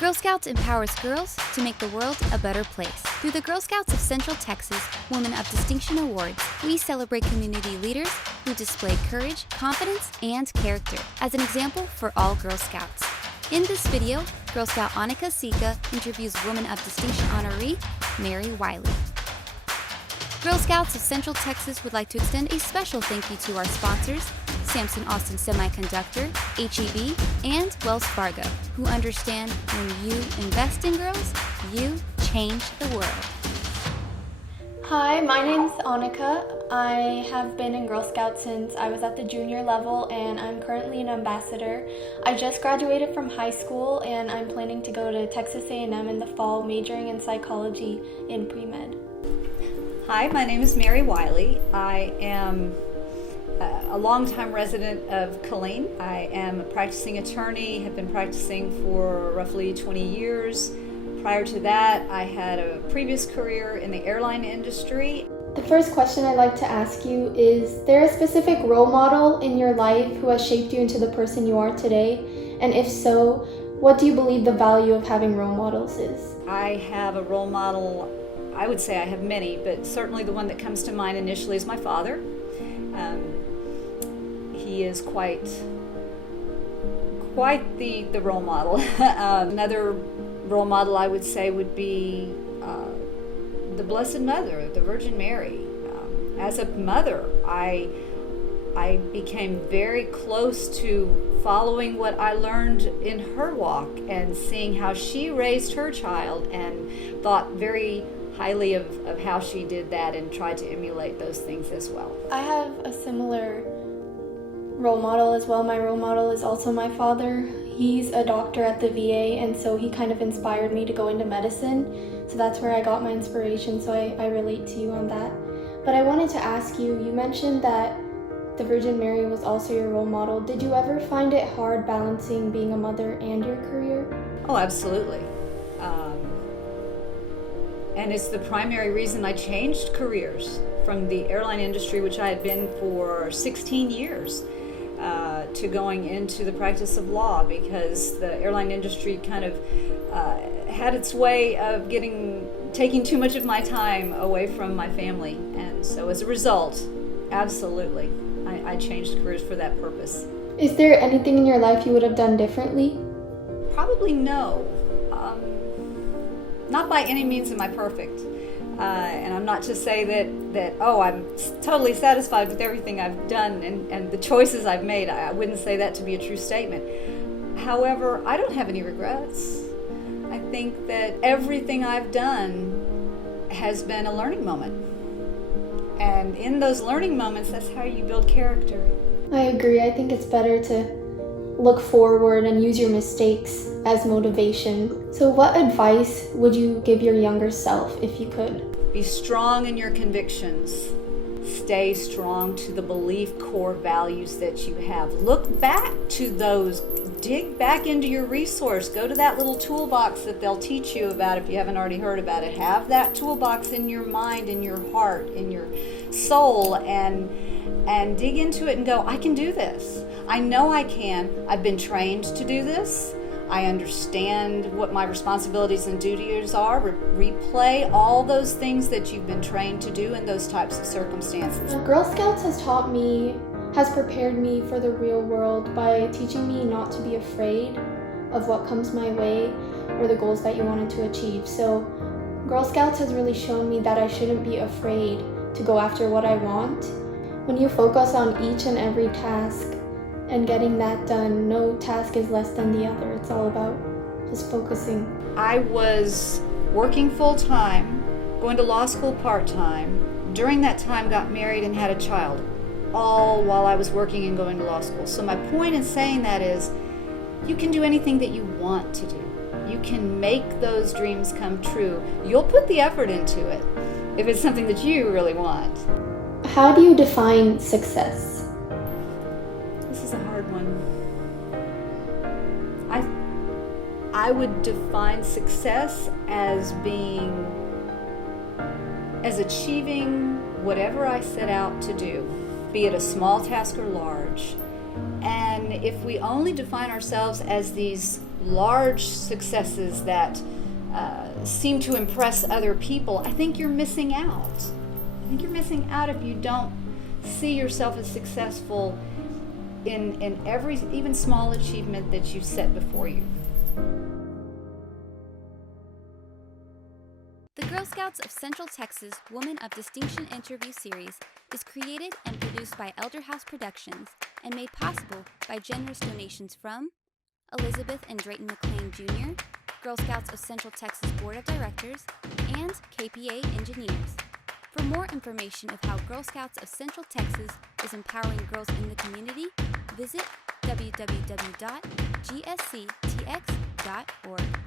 Girl Scouts empowers girls to make the world a better place. Through the Girl Scouts of Central Texas Women of Distinction Awards, we celebrate community leaders who display courage, confidence, and character as an example for all Girl Scouts. In this video, Girl Scout Annika Sika interviews Woman of Distinction Honoree, Mary Wiley. Girl Scouts of Central Texas would like to extend a special thank you to our sponsors, Samson Austin Semiconductor, HEB, and Wells Fargo, who understand when you invest in girls, you change the world. Hi, my name's Annika. I have been in Girl Scouts since I was at the junior level, and I'm currently an ambassador. I just graduated from high school, and I'm planning to go to Texas A&M in the fall, majoring in psychology in pre-med. Hi, my name is Mary Wiley. I am a longtime resident of Killeen. I am a practicing attorney, have been practicing for roughly 20 years. Prior to that, I had a previous career in the airline industry. The first question I'd like to ask you is there a specific role model in your life who has shaped you into the person you are today? And if so, what do you believe the value of having role models is? I have a role model, I would say I have many, but certainly the one that comes to mind initially is my father. He is quite the role model. Another role model I would say would be the Blessed Mother, the Virgin Mary. As a mother, I became very close to following what I learned in her walk and seeing how she raised her child, and thought very highly of how she did that and tried to emulate those things as well. I have a similar role model as well. My role model is also my father. He's a doctor at the VA, and so he kind of inspired me to go into medicine. So that's where I got my inspiration, so I relate to you on that. But I wanted to ask you, you mentioned that the Virgin Mary was also your role model. Did you ever find it hard balancing being a mother and your career? Oh, absolutely. And it's the primary reason I changed careers from the airline industry, which I had been for 16 years, to going into the practice of law, because the airline industry kind of had its way of taking too much of my time away from my family. And so as a result, absolutely, I changed careers for that purpose. Is there anything in your life you would have done differently? Probably no. Not by any means am I perfect. And I'm not to say that I'm totally satisfied with everything I've done and the choices I've made. I wouldn't say that to be a true statement. However, I don't have any regrets. I think that everything I've done has been a learning moment. And in those learning moments, that's how you build character. I agree. I think it's better to look forward and use your mistakes as motivation. So what advice would you give your younger self if you could? Be strong in your convictions. Stay strong to the belief core values that you have. Look back to those. Dig back into your resource. Go to that little toolbox that they'll teach you about if you haven't already heard about it. Have that toolbox in your mind, in your heart, in your soul, and dig into it and go, I can do this. I know I can. I've been trained to do this. I understand what my responsibilities and duties are. Replay all those things that you've been trained to do in those types of circumstances. Girl Scouts has prepared me for the real world by teaching me not to be afraid of what comes my way or the goals that you wanted to achieve. So Girl Scouts has really shown me that I shouldn't be afraid to go after what I want. When you focus on each and every task and getting that done, no task is less than the other. It's all about just focusing. I was working full-time, going to law school part-time. During that time, got married and had a child, all while I was working and going to law school. So my point in saying that is, you can do anything that you want to do. You can make those dreams come true. You'll put the effort into it if it's something that you really want. How do you define success? This is a hard one. I would define success as achieving whatever I set out to do, be it a small task or large. And if we only define ourselves as these large successes that seem to impress other people, I think you're missing out. I think you're missing out if you don't see yourself as successful in every, even small achievement that you set before you. The Girl Scouts of Central Texas Woman of Distinction interview series is created and produced by Elder House Productions and made possible by generous donations from Elizabeth and Drayton McLean Jr., Girl Scouts of Central Texas Board of Directors, and KPA Engineers. For more information of how Girl Scouts of Central Texas is empowering girls in the community, visit www.gsctx.org.